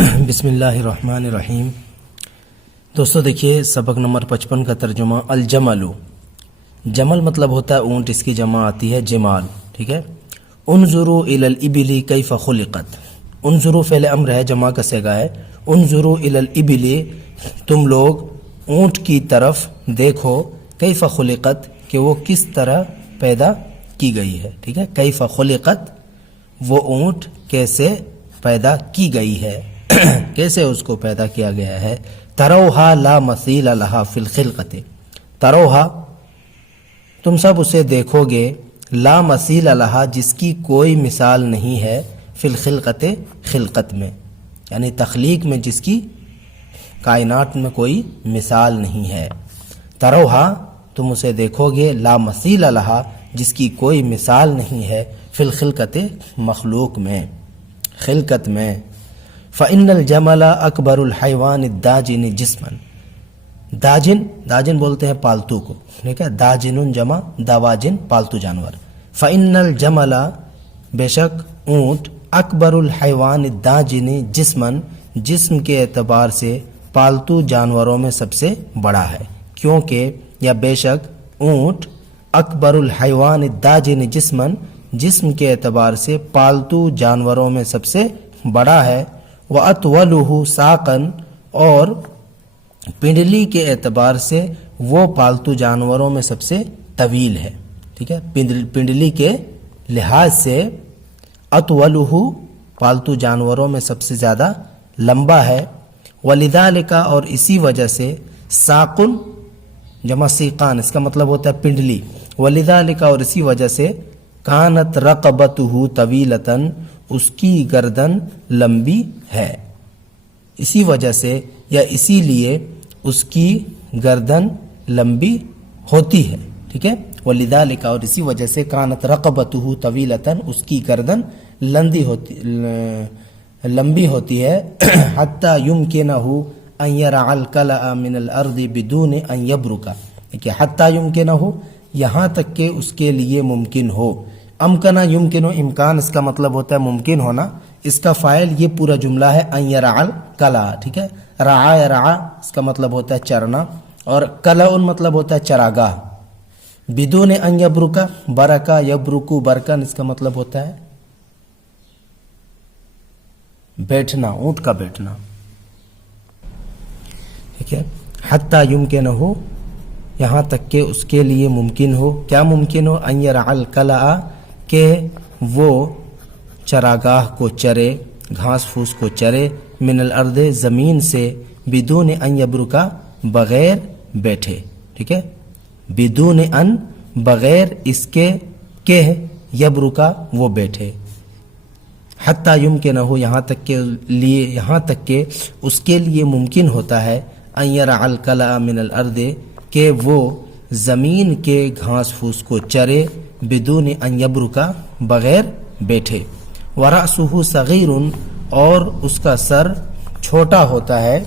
بسم اللہ الرحمن الرحیم۔ دوستو دیکھیے سبق نمبر 55 کا ترجمہ الجمل۔ جمل مطلب ہوتا ہے اونٹ، اس کی جمع آتی ہے جمال، ٹھیک ہے۔ انظروا الی الابل کیف خلقت، انظروا فعل امر ہے، جمع کا صیغہ ہے۔ انظروا الی الابل، تم لوگ اونٹ کی طرف دیکھو، کیف خلقت، کہ وہ کس طرح پیدا کی گئی ہے، ٹھیک ہے۔ کیف خلقت، وہ اونٹ کیسے پیدا کی گئی ہے، کیسے اس کو پیدا کیا گیا ہے۔ تروہا لا مثیل لہا فی الخلقت، تروہا تم سب اسے دیکھو گے، لا مثیل لہا جس کی کوئی مثال نہیں ہے، فی الخلقت خلقت میں، یعنی تخلیق میں جس کی کائنات میں کوئی مثال نہیں ہے۔ تروہا تم اسے دیکھو گے، لا مثیل لہا جس کی کوئی مثال نہیں ہے، فی الخلقت مخلوق میں، خلقت میں۔ فَإِنَّ الْجَمَلَ أَكْبَرُ الْحَيْوَانِ الدَّاجِنِ جِسْمًا، داجن بولتے ہیں پالتو کو، ٹھیک ہے۔ داجن جمع دواجن، پالتو جانور۔ فَإِنَّ الْجَمَلَ بے شک اونٹ، اکبر الحیوان الداجن جسمًا جسم کے اعتبار سے پالتو جانوروں میں سب سے بڑا ہے، کیونکہ یا بے شک اونٹ اکبر الحیوان الداجن جسمًا جسم کے اعتبار سے پالتو جانوروں میں سب سے بڑا ہے۔ وَأَطْوَلُهُ سَاقًا، اور پنڈلی کے اعتبار سے وہ پالتو جانوروں میں سب سے طویل ہے، ٹھیک ہے۔ پنڈلی کے لحاظ سے اطولہ پالتو جانوروں میں سب سے زیادہ لمبا ہے۔ وَلِذَالِكَ، اور اسی وجہ سے، ساقن جمع سیقان، اس کا مطلب ہوتا ہے پنڈلی۔ وَلِذَالِكَ، اور اسی وجہ سے، کانت رقبتہ طویلتاً، اس کی گردن لمبی ہے، اسی وجہ سے یا اسی لیے اس کی گردن لمبی ہوتی ہے، ٹھیک ہے۔ وَلِذَالِكَ، اور اسی وجہ سے، کانت رقبتہ طویلتاً، اس کی گردن لمبی ہوتی ہے۔ حتی یمکنہ ان یرع الکلأ من الارض بدون ان یبرک، دیکھیے حتی یمکنہ، یہاں تک کہ اس کے لیے ممکن ہو۔ امکنہ یمکنہ، امکان اس کا مطلب ہوتا ہے ممکن ہونا، اس کا فاعل یہ پورا جملہ ہے ان یرع الکلأ، ٹھیک ہے۔ رعا یرعا اس کا مطلب ہوتا ہے چرنا، اور کلأ مطلب ہوتا ہے چراگاہ۔ بدون ان یبرک، برکا یبرکو برکن، اس کا مطلب ہوتا ہے بیٹھنا، اونٹ کا بیٹھنا، ٹھیک ہے۔ حتی یمکنہ، یہاں تک کہ اس کے لیے ممکن ہو، کیا ممکن ہو؟ ان یرع الکلأ، کہ وہ چراگاہ کو چرے، گھاس پھوس کو چرے، من الارض زمین سے، بدون ان یبرکا بغیر بیٹھے، ٹھیک ہے۔ بدون ان بغیر اس کے کہ یبرکا وہ بیٹھے۔ حتی یمکنہ، یہاں تک کہ اس کے لیے ممکن ہوتا ہے، ان یرع الکلأ من الارض، کہ وہ زمین کے گھاس پھوس کو چرے، بدون ان یبرکا بغیر بیٹھے۔ ورأسہ صغیر، اور اس کا سر چھوٹا ہوتا ہے۔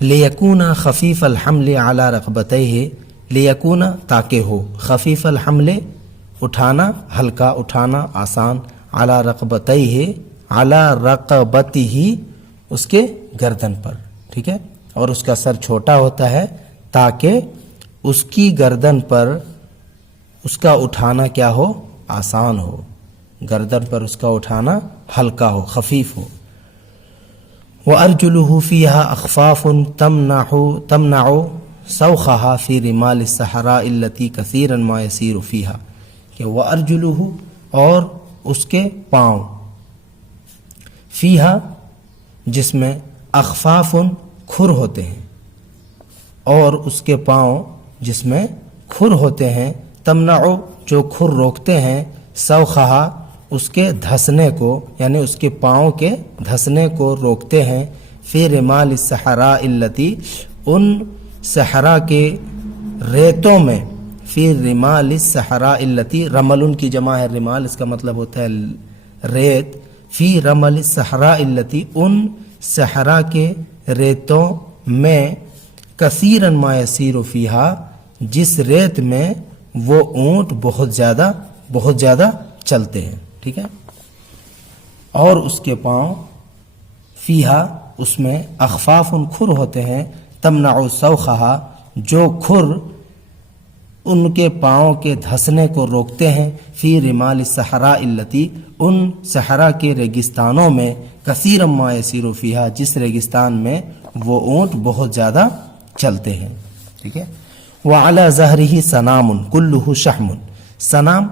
لیکون خفیف الحمل علی رقبتیہ، لیکون تاکہ ہو، خفیف الحمل اٹھانا، ہلکا اٹھانا، آسان، علی رقبتیہ، علی رقبتہ اس کے گردن پر، ٹھیک ہے۔ اور اس کا سر چھوٹا ہوتا ہے تاکہ اس کی گردن پر اس کا اٹھانا کیا ہو؟ آسان ہو، گردن پر اس کا اٹھانا ہلکا ہو، خفیف ہو۔ وَأَرْجُلُهُ فِيهَا أَخْفَافٌ تَمْنَعُ سَوْخَهَا فِي رِمَالِ الصَّحْرَاءِ الَّتِي كَثِيرًا مَا يَسِيرُ فِيهَا، کہ وَأَرْجُلُهُ، اور اس کے پاؤں، فِيهَا جس میں، أَخْفَافٌ کھر ہوتے ہیں، اور اس کے پاؤں جس میں کھر ہوتے ہیں، تمنع جو کھر روکتے ہیں، سوخہا اس کے دھسنے کو، یعنی اس کے پاؤں کے دھسنے کو روکتے ہیں، فی رمال الصحراء التی، ان صحرا کے ریتوں میں، فی رمال الصحراء التی، رمل ان کی جمع ہے رمال، اس کا مطلب ہوتا ہے ریت۔ فی رمل الصحراء التی، ان صحرا کے ریتوں میں، کثیرا ما یسیر فیہا، جس ریت میں وہ اونٹ بہت زیادہ چلتے ہیں، ٹھیک ہے۔ اور اس کے پاؤں فیہا اس میں اخفاف کھر ہوتے ہیں، تمنع سوخہا جو کھر ان کے پاؤں کے دھسنے کو روکتے ہیں، فی رمال الصحراء التی ان صحرا کے ریگستانوں میں، کثیرا ما یسیر فیہا جس ریگستان میں وہ اونٹ بہت زیادہ چلتے ہیں، ٹھیک ہے۔ وعلی ظہرہ سنام کلہ شحم، سنام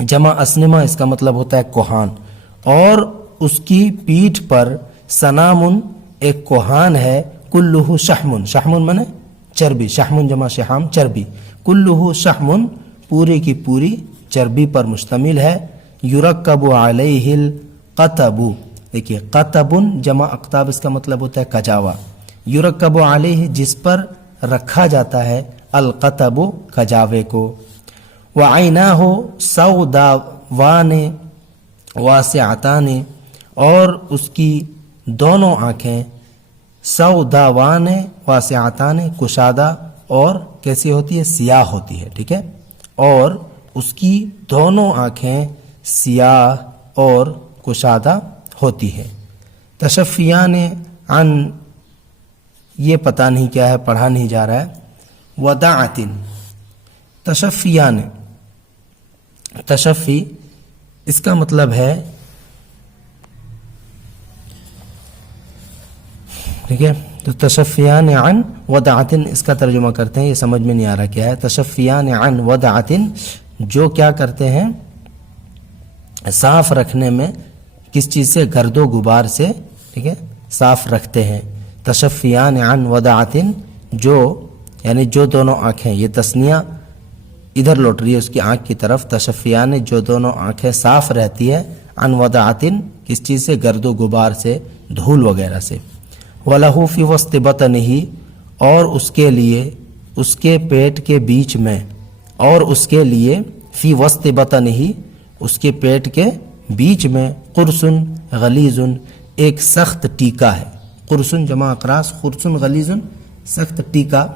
جمع اسنما اس کا مطلب ہوتا ہے کوہان، اور اس کی پیٹھ پر سنام ایک کوہان ہے، کلہ شحم، شحم منے چربی، شحم جمع شحام چربی، کلہ شحم پوری کی پوری چربی پر مشتمل ہے، یرکب علیہ القطب، دیکھیے قطب جمع اقطاب اس کا مطلب ہوتا ہے کجاوا، یرکب علیہ جس پر رکھا جاتا ہے، القطب کجاوے کو، وعیناہ سوداوان واسعتان اور اس کی دونوں آنکھیں سوداوان واسعتان کشادہ اور کیسی ہوتی ہے، سیاہ ہوتی ہے، ٹھیک ہے، اور اس کی دونوں آنکھیں سیاہ اور کشادہ ہوتی ہے۔ تشفیان عن یہ پتہ نہیں کیا ہے، پڑھا نہیں جا رہا ہے، وداعت تشفیان، تشفی اس کا مطلب ہے، ٹھیک ہے، تو تشفیان عن ودعت اس کا ترجمہ کرتے ہیں، یہ سمجھ میں نہیں آ رہا کیا ہے، تشفیان عن ودعت جو کیا کرتے ہیں، صاف رکھنے میں کس چیز سے، گرد و غبار سے، ٹھیک ہے، صاف رکھتے ہیں، تشفیان عن ودعت جو یعنی جو دونوں آنکھیں، یہ تسنیہ ادھر لوٹ رہی ہے اس کی آنکھ کی طرف، تشفیان جو دونوں آنکھیں صاف رہتی ہے، عن ودعت کس چیز سے، گرد و غبار سے، دھول وغیرہ سے، وَلَهُ فِي وسط بطنه اور اس کے لیے اس کے پیٹ کے بیچ میں، اور اس کے لیے فی وسط بطنه اس کے پیٹ کے بیچ میں، قرصن غلیظن ایک سخت ٹیکا ہے، قرصن جمع اقراص، قرصن غلیظن سخت ٹیکا،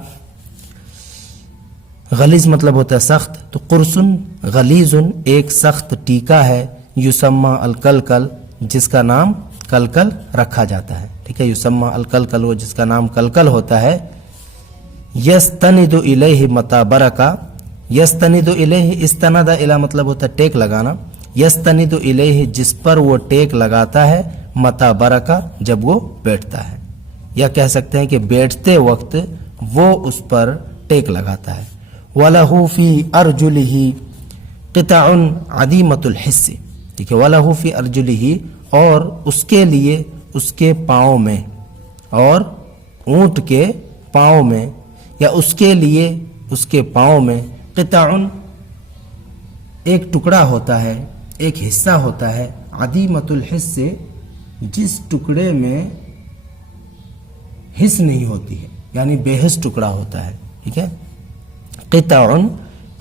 غلیظ مطلب ہوتا ہے سخت، تو قرصن غلیظن ایک سخت ٹیکا ہے، یسمى الکلکل جس کا نام کلکل رکھا جاتا ہے، ٹھیک ہے، یسمى الکلکل وہ جس کا نام کلکل ہوتا ہے، یستند الیہ متی برکا، یستند الیہ استند الی مطلب ہوتا ہے ٹیک لگانا، یستند الیہ جس پر وہ ٹیک لگاتا ہے، متی برکا جب وہ بیٹھتا ہے، یا کہہ سکتے ہیں کہ بیٹھتے وقت وہ اس پر ٹیک لگاتا ہے، وَلَهُ فِي أَرْجُلِهِ قِطَعٌ عَدِيمَةُ الْحِسِّ، ٹھیک ہے، وَلَهُ فِي أَرْجُلِهِ اور اس کے لیے اس کے پاؤں میں، اور اونٹ کے پاؤں میں، یا اس کے لیے اس کے پاؤں میں، قطعن ایک ٹکڑا ہوتا ہے، ایک حصہ ہوتا ہے، عدیمۃ الحس جس ٹکڑے میں حس نہیں ہوتی ہے، یعنی بے حس ٹکڑا ہوتا ہے، ٹھیک ہے، قطعن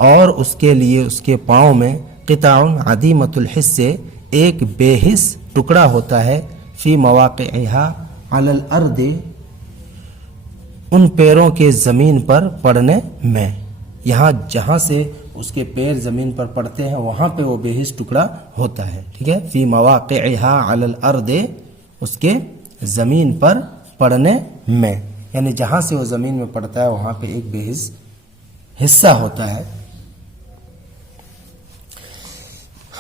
اور اس کے لیے اس کے پاؤں میں، قطعن عدیمۃ الحس ایک بے حس ٹکڑا ہوتا ہے، فی مواقعہا علی الارض ان پیروں کے زمین پر پڑنے میں، یہاں جہاں سے اس کے پیر زمین پر پڑتے ہیں وہاں پہ وہ بے حس ٹکڑا ہوتا ہے، ٹھیک ہے، فی مواقعہا علی الارض اس کے زمین پر پڑنے میں، یعنی جہاں سے وہ زمین میں پڑتا ہے وہاں پہ ایک بے حس حصہ ہوتا ہے۔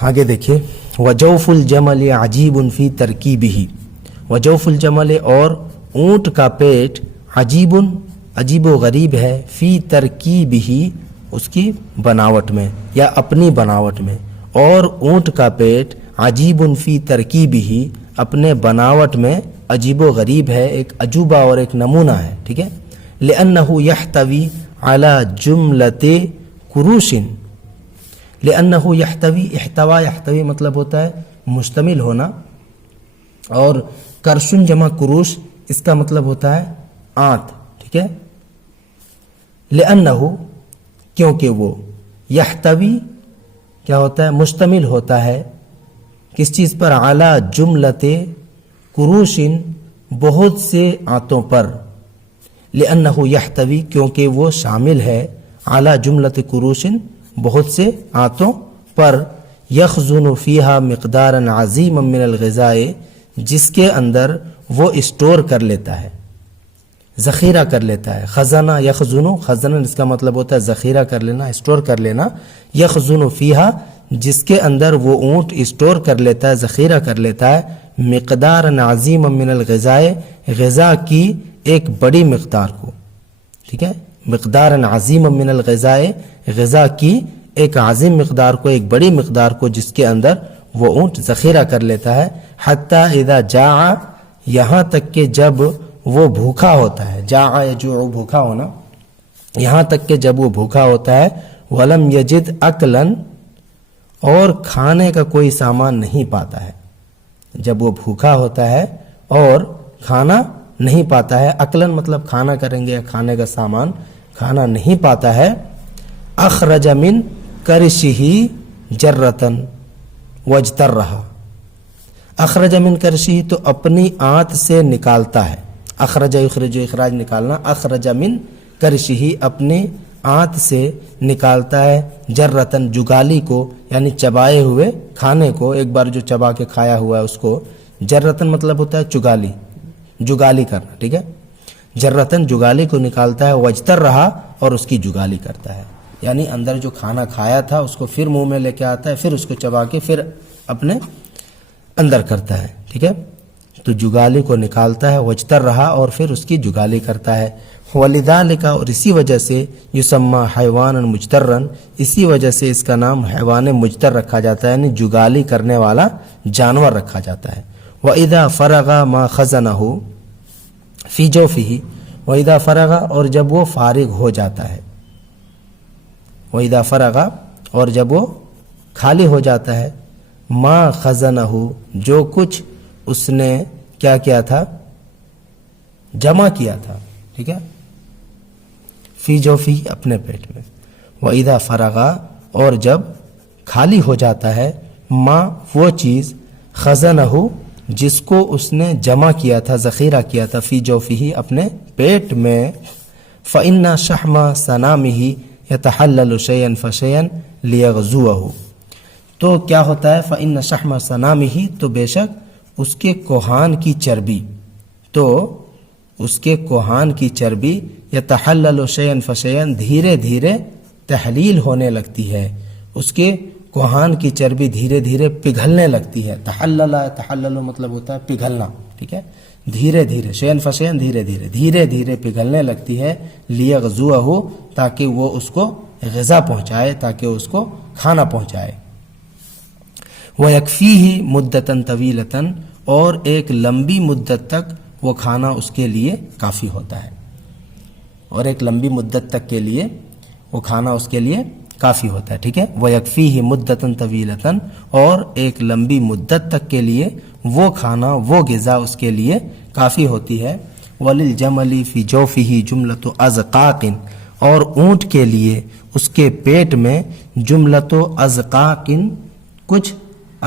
آگے دیکھیے، وجوف الجمل عجیب فی ترکیبہ، وجوف الجمل اور اونٹ کا پیٹ، عجیب عجیب و غریب ہے، فی ترکیبہ اس کی بناوٹ میں یا اپنی بناوٹ میں، اور اونٹ کا پیٹ عجیب فی ترکیبہ اپنے بناوٹ میں عجیب و غریب ہے، ایک عجوبہ اور ایک نمونہ ہے، ٹھیک ہے، لأنہ یحتوی علی جملۃ کروش، لأنہ یحتوی، احتوا یحتوی مطلب ہوتا ہے مشتمل ہونا، اور کرشن جمع کروش اس کا مطلب ہوتا ہے آنت، ٹھیک ہے، لأنہ کیونکہ وہ، یحتوی کیا ہوتا ہے، مشتمل ہوتا ہے کس چیز پر، علی جملۃ کروش بہت سے آنتوں پر، لأنہ یحتوی کیونکہ وہ شامل ہے، علی جملۃ کروش بہت سے آنتوں پر، یخزن فیہا مقدارا عظیما من الغذاء جس کے اندر وہ اسٹور کر لیتا ہے، ذخیرہ کر لیتا ہے. خزانہ یخزنو، خزانہ اس کا مطلب ہوتا ہے ذخیرہ کر لینا، اسٹور کر لینا. یخزنو فیہا، جس کے اندر وہ اونٹ اسٹور کر لیتا ہے، ذخیرہ کر لیتا ہے. مقدار عظیم من الغذاء، غذا کی ایک بڑی مقدار کو، ٹھیک ہے، مقدار عظیم من الغذاء، غذا کی ایک عظیم مقدار کو، ایک بڑی مقدار کو، جس کے اندر وہ اونٹ ذخیرہ کر لیتا ہے. حتی اذا جاع، یہاں تک کہ جب وہ بھوکا ہوتا ہے. جاع یجوع، بھوکا ہونا. یہاں تک کہ جب وہ بھوکا ہوتا ہے. ولم یجد اکلا، اور کھانے کا کوئی سامان نہیں پاتا ہے. جب وہ بھوکا ہوتا ہے اور کھانا نہیں پاتا ہے، اکلن مطلب کھانا کریں گے یا کھانے کا سامان، کھانا نہیں پاتا ہے. اخرج من کرشہ جرتن واجترھا، اخرج من کرشہ تو اپنی آنت سے نکالتا ہے. اخرج یخرج، اخراج نکالنا. اخرج من کرشہ، اپنی آنت سے نکالتا ہے. جرتن، جگالی کو، یعنی چبائے ہوئے کھانے کو، ایک بار جو چبا کے کھایا ہوا ہے اس کو. جرتن مطلب ہوتا ہے چگالی، جگالی کرنا، ٹھیک ہے. جرتن، جگالی کو نکالتا ہے. واجترھا، اور اس کی جگالی کرتا ہے، یعنی اندر جو کھانا کھایا تھا اس کو پھر منہ میں لے کے آتا ہے، پھر اس کو چبا کے پھر اپنے اندر کرتا ہے، ٹھیک ہے. تو جگالی کو نکالتا ہے. واجترھا، اور پھر اس کی جگالی کرتا ہے. وَلِذَالِكَ، اور اسی وجہ سے یسمى حیوانا مجترا، اسی وجہ سے اس کا نام حیوان مجتر رکھا جاتا ہے، یعنی جگالی کرنے والا جانور رکھا جاتا ہے. وَإِذَا فَرَغَ مَا خَزَنَهُ فِي جَوْفِهِ، وَإِذَا فَرَغَ، اور جب وہ فارغ ہو جاتا ہے. وَإِذَا فَرَغَ، اور جب وہ خالی ہو جاتا ہے. ما خزنہ، جو کچھ اس نے کیا کیا تھا، جمع کیا تھا، ٹھیک ہے. فی جوفی، اپنے پیٹ میں. وَإِذَا فَرَغَ، اور جب خالی ہو جاتا ہے. ما، وہ چیز، خزنہ، جس کو اس نے جمع کیا تھا، ذخیرہ کیا تھا. فی جوفی، اپنے پیٹ میں. فَإِنَّ شَحْمَ صَنَامِهِ يَتَحَلَّلُ شَيْئًا فَشَيْئًا لِيَغْزُوَهُ، تو کیا ہوتا ہے. فَإِنَّ شَحْمَ صَنَامِهِ، تو بے شک اس کے کوہان کی چربی، تو اس کے کوہان کی چربی. یتحلل شیئا فشیئا، دھیرے دھیرے تحلیل ہونے لگتی ہے. اس کے کوہان کی چربی دھیرے دھیرے پگھلنے لگتی ہے. تحلل مطلب ہوتا ہے پگھلنا، ٹھیک ہے. دھیرے دھیرے، شیئا فشیئا، دھیرے دھیرے، دھیرے دھیرے پگھلنے لگتی ہے. لیغزوہ، تاکہ وہ اس کو غذا پہنچائے، تاکہ اس کو کھانا پہنچائے. وَيَكْفِيهِ مُدَّةً طَوِيلَةً، اور ایک لمبی مدت تک وہ کھانا اس کے لیے کافی ہوتا ہے. اور ایک لمبی مدت تک کے لیے وہ کھانا اس کے لیے کافی ہوتا ہے، ٹھیک ہے. وَيَكْفِيهِ مُدَّةً طَوِيلَةً، اور ایک لمبی مدت تک کے لیے وہ کھانا، وہ غذا اس کے لیے کافی ہوتی ہے. وَلِلْجَمَلِ فِي جَوْفِهِ جُمْلَةُ أَزْقَاقٍ، اور اونٹ کے لیے اس کے پیٹ میں جملۃ ازقاق، کچھ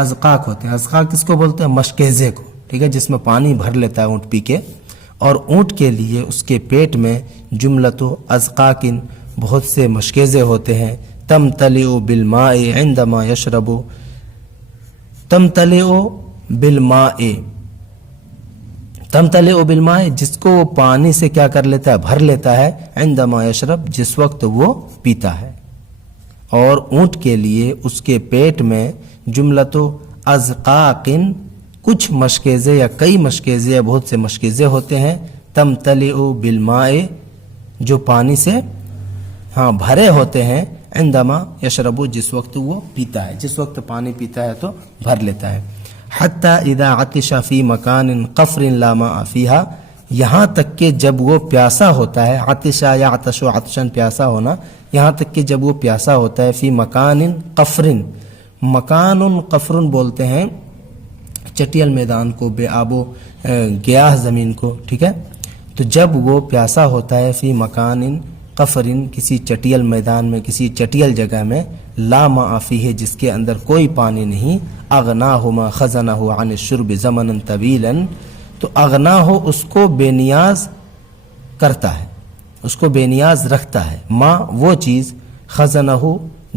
ازقاق ہوتے ہیں. ازقاق کس کو بولتے ہیں؟ مشکیزے کو، ٹھیک ہے، جس میں پانی بھر لیتا ہے اونٹ پی کے. اور اونٹ کے لیے اس کے پیٹ میں جملۃ ازقاق، بہت سے مشکیزے ہوتے ہیں. تمتلئ بالماء عندما یشرب، تمتلئ بالماء، تمتلئ بالماء، جس کو وہ پانی سے کیا کر لیتا ہے، بھر لیتا ہے. عندما یشرب، جس وقت وہ پیتا ہے. اور اونٹ کے لیے اس کے پیٹ میں جملۃ ازقاق، کچھ مشکیزے یا کئی مشکیزے یا بہت سے مشکیزے ہوتے ہیں. تمتلئ بالماء، جو پانی سے بھرے ہوتے ہیں. عندما یشرب، جس وقت وہ پیتا ہے، جس وقت پانی پیتا ہے تو بھر لیتا ہے. حتی اذا عطش فی مکان قفر لا ماء فیہا، یہاں تک کہ جب وہ پیاسا ہوتا ہے. عطشا یا عطش و عطشن، پیاسا ہونا. یہاں تک کہ جب وہ پیاسا ہوتا ہے. فی مکان قفر، مکان قفر بولتے ہیں چٹیل میدان کو، بے آب و گیاہ زمین کو، ٹھیک ہے. تو جب وہ پیاسا ہوتا ہے. فی مکان قفر، کسی چٹیل میدان میں، کسی چٹیل جگہ میں. لا ماء فیہ، جس کے اندر کوئی پانی نہیں. اغناہ ما خزنہ عن الشرب زمنا طویلا، تو اغناہ اس کو بے نیاز کرتا ہے، اس کو بے نیاز رکھتا ہے. ما، وہ چیز، خزنہ،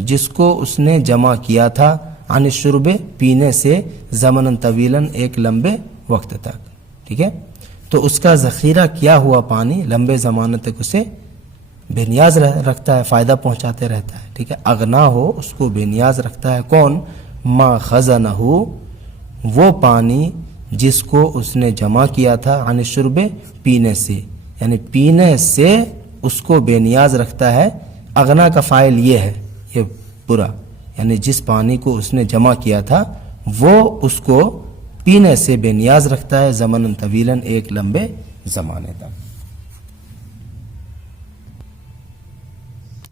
جس کو اس نے جمع کیا تھا. عن الشرب، پینے سے. زمنا طویلا، ایک لمبے وقت تک. ٹھیک ہے, تو اس کا ذخیرہ کیا ہوا پانی لمبے زمانے تک اسے بے نیاز رکھتا ہے, فائدہ پہنچاتے رہتا ہے. ٹھیک ہے, اغنا ہو اس کو بے نیاز رکھتا ہے. کون؟ ما خزنہ, وہ پانی جس کو اس نے جمع کیا تھا, عن الشرب, پینے سے, یعنی پینے سے اس کو بے نیاز رکھتا ہے. اغنا کا فاعل یہ ہے, یہ پورا, یعنی جس پانی کو اس نے جمع کیا تھا وہ اس کو پینے سے بے نیاز رکھتا ہے, زمن طویلاً, ایک لمبے زمانے تک.